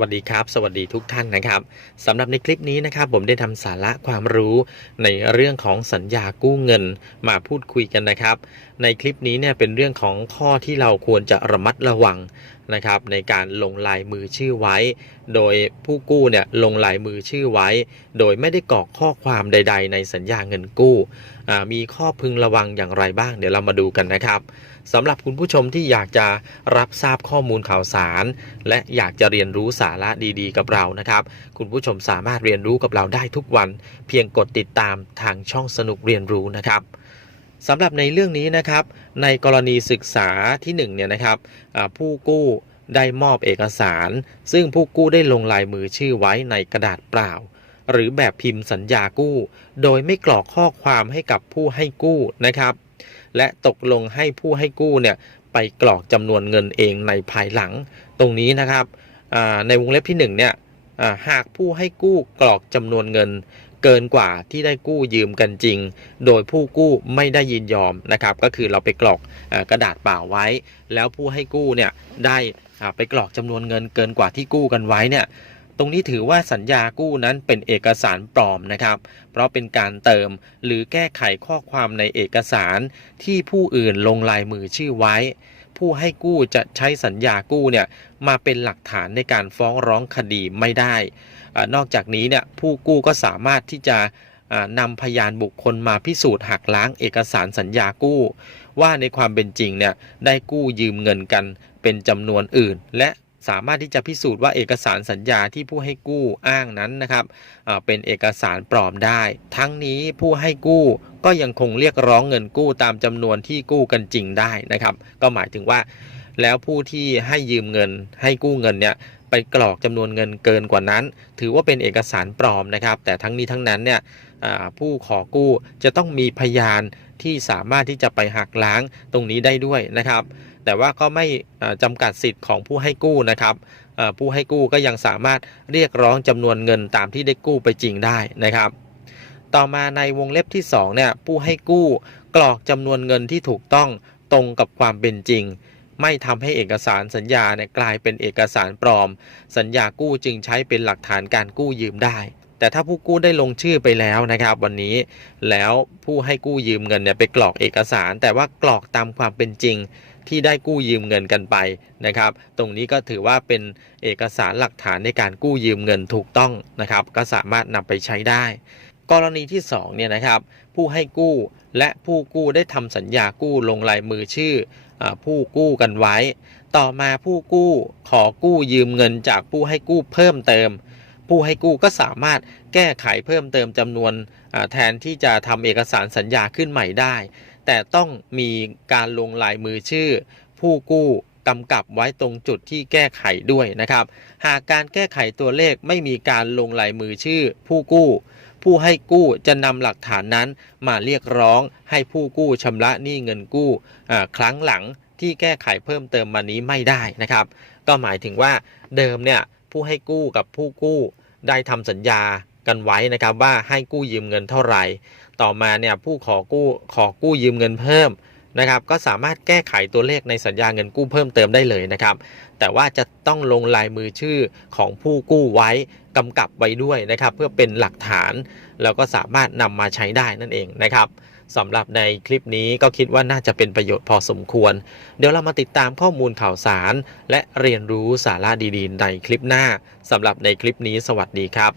วัสดีครับ สวัสดีทุกท่านนะครับสำหรับในคลิปนี้นะครับ ผมได้ทำสาระความรู้ในเรื่องของสัญญากู้เงินมาพูดคุยกันนะครับ ในคลิปนี้เนี่ยเป็นเรื่องของข้อที่เราควรจะระมัดระวังนะครับ ในการลงลายมือชื่อไว้ โดยผู้กู้เนี่ยลงลายมือชื่อไว้ โดยไม่ได้กรอกข้อความใด ๆ ในสัญญาเงินกู้มีข้อพึงระวังอย่างไรบ้าง เดี๋ยวเรามาดูกันนะครับ สำหรับคุณผู้ชมที่อยากจะรับทราบข้อมูลข่าวสาร และอยากจะเรียนรู้สาระดีๆ กับเรานะครับ คุณผู้ชมสามารถเรียนรู้กับเราได้ทุกวัน เพียงกดติดตามทางช่องสนุกเรียนรู้นะครับสำหรับในเรื่องนี้นะครับ ในกรณีศึกษาที่1เนี่ยนะครับผู้กู้ได้มอบเอกสาร ซึ่งผู้กู้ได้ลงลายมือชื่อไว้ในกระดาษเปล่า หรือแบบพิมพ์สัญญากู้ โดยไม่กรอกข้อความให้กับผู้ให้กู้นะครับ และตกลงให้ผู้ให้กู้เนี่ยไปกรอกจำนวนเงินเองในภายหลัง ตรงนี้นะครับในวงเล็บที่1เนี่ยหากผู้ให้กู้กรอกจำนวนเงินเกินกว่าที่ได้กู้ยืมกันจริง โดยผู้กู้ไม่ได้ยินยอมนะครับ ก็คือเราไปกรอกอกระดาษเปล่าไว้ แล้วผู้ให้กู้เนี่ยได้ไปกรอกจำนวนเงินเกินกว่าที่กู้กันไว้เนี่ย ตรงนี้ถือว่าสัญญากู้นั้นเป็นเอกสารปลอมนะครับ เพราะเป็นการเติมหรือแก้ไขข้อความในเอกสารที่ผู้อื่นลงลายมือชื่อไว้ ผู้ให้กู้จะใช้สัญญากู้เนี่ยมาเป็นหลักฐานในการฟ้องร้องคดีไม่ได้อนอกจากนี้เนี่ยผู้กู้ก็สามารถที่จะนำพยานบุคคลมาพิสูจน์หักล้างเอกสารสัญญากู้ ว่าในความเป็นจริงเนี่ยได้กู้ยืมเงินกันเป็นจำนวนอื่น และ สามารถที่จะพิสูจน์ว่าเอกสารสัญญาที่ผู้ให้กู้อ้างนั้นนะครับเป็นเอกสารปลอมได้ ทั้งนี้ผู้ให้กู้ก็ยังคงเรียกร้องเงินกู้ตามจำนวนที่กู้กันจริงได้นะครับ ก็หมายถึงว่า แล้วผู้ที่ให้ยืมเงินให้กู้เงินเนี่ยไปกรอกจำนวนเงินเกินกว่านั้น ถือว่าเป็นเอกสารปลอมนะครับ แต่ทั้งนี้ทั้งนั้นเนี่ยผู้ขอกู้จะต้องมีพยานที่สามารถที่จะไปหักล้างตรงนี้ได้ด้วยนะครับ แต่ว่าก็ไม่อ่าจำกัดสิทธิ์ของผู้ให้กู้นะครับผู้ให้กู้ก็ยังสามารถเรียกร้องจำนวนเงินตามที่ได้กู้ไปจริงได้นะครับ ต่อมาในวงเล็บที่2เนี่ยผู้ให้กู้กรอกจำนวนเงินที่ถูกต้องตรงกับความเป็นจริง ไม่ทำให้เอกสารสัญญาเนี่ยกลายเป็นเอกสารปลอม สัญญากู้จึงใช้เป็นหลักฐานการกู้ยืมได้ แต่ถ้าผู้กู้ได้ลงชื่อไปแล้วนะครับ วันนี้แล้วผู้ให้กู้ยืมเงินเนี่ยไปกรอกเอกสาร แต่ว่ากรอกตามความเป็นจริงที่ได้กู้ยืมเงินกันไปนะครับ ตรงนี้ก็ถือว่าเป็นเอกสารหลักฐานในการกู้ยืมเงินถูกต้องนะครับ ก็สามารถนำไปใช้ได้ กรณีที่2เนี่ยนะครับ ผู้ให้กู้และผู้กู้ได้ทำสัญญากู้ลงลายมือชื่ออผู้กู้กันไว้ ต่อมาผู้กู้ขอกู้ยืมเงินจากผู้ให้กู้เพิ่มเติม ผู้ให้กู้ก็สามารถแก้ไขเพิ่มเติมจำนวนแทนที่จะทำเอกสารสัญญาขึ้นใหม่ได้ แต่ต้องมีการลงลายมือชื่อ ผู้กู้กำกับไว้ตรงจุดที่แก้ไขด้วยนะครับ หากการแก้ไขตัวเลขไม่มีการลงลายมือชื่อ ผู้กู้ ผู้ให้กู้จะนำหลักฐานนั้นมาเรียกร้องให้ผู้กู้ชำระหนี้เงินกู้ครั้งหลังที่แก้ไขเพิ่มเติมมานี้ไม่ได้นะครับ ก็หมายถึงว่าเดิมเนี่ย ผู้ให้กู้กับผู้กู้ได้ทำสัญญากันไว้นะครับว่าให้กู้ยืมเงินเท่าไหร่ ต่อมาเนี่ยผู้ขอกู้ขอกู้ยืมเงินเพิ่มนะครับ ก็สามารถแก้ไขตัวเลขในสัญญาเงินกู้เพิ่มเติมได้เลยนะครับ แต่ว่าจะต้องลงลายมือชื่อของผู้กู้ไว้กำกับไว้ด้วยนะครับ เพื่อเป็นหลักฐานแล้วก็สามารถนำมาใช้ได้นั่นเองนะครับ สำหรับในคลิปนี้ก็คิดว่าน่าจะเป็นประโยชน์พอสมควร เดี๋ยวเรามาติดตามข้อมูลข่าวสาร และเรียนรู้สาระดีๆ ในคลิปหน้าสำหรับในคลิปนี้สวัสดีครับ